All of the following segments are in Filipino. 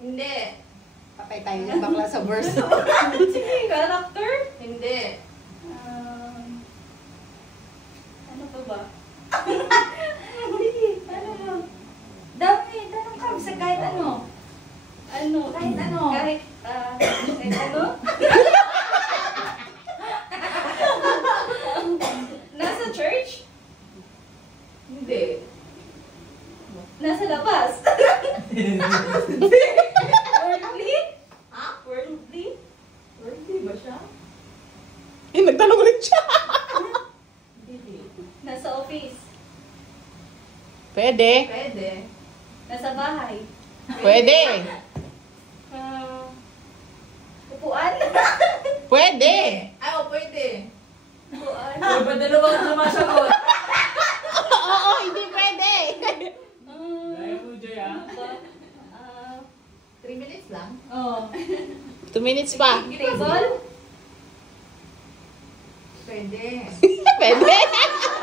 Hindi. Patay tayo ng bakla sa verse. Character? Hindi. Ano pa ba? Sige, ano mo? Dami, tanong ka sa kahit ano. Ano? Kahit ano. Kahit ano? Nasa church? Hindi. Nasa labas? Worldly? Ha? Worldly? Worthy ba siya? Eh, nagtanong ulit siya. Hindi. Nasa office? Pwede. Pwede. Nasa bahay? Pwede. Upuan? Pwede. Ay, o pwede. Upuan? Ay, ba dalawang sumasagot? Oo, hindi pwede. Gaya mo, Joy, ah. 3 minutes lang. Oh. 2 minutes pa. Table? Pwede. Pwede.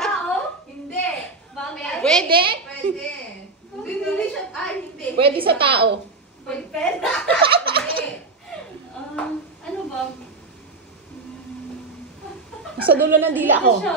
Tao? Hindi. Bagay? Pwede. Pwede. Hindi siya. Ay, hindi. Pwede sa tao. Pwede? Hindi. Ano ba? Sa dulo ng dila ko. Siya.